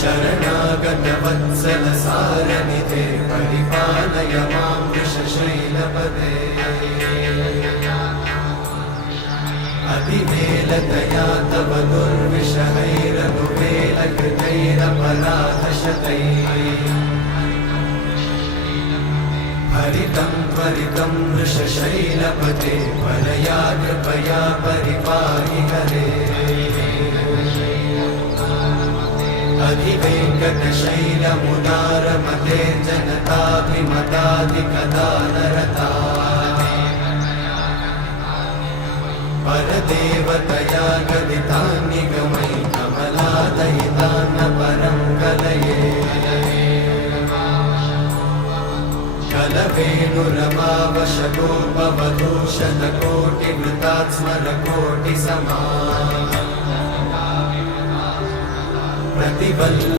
शरणागतवत्सल सारनिधे परिपालय मां वृषशैलपदे अतिवेलतया तव दुर्विषहैरनुवेलकृतैरपराधशतैः हरितं त्वरितं वृषशैलपते परया कृपया परिपाहि हरे अधिवेङ्कटशैलमुदारमते जनताभिमताधिकदानरता परदेवतया गदितान्निगमै कमलादयितान्न परं कलये कलवेणुरमावशतोपवधूशतकोटिवृतात् स्मरकोटिसमा प्रतिवल्ल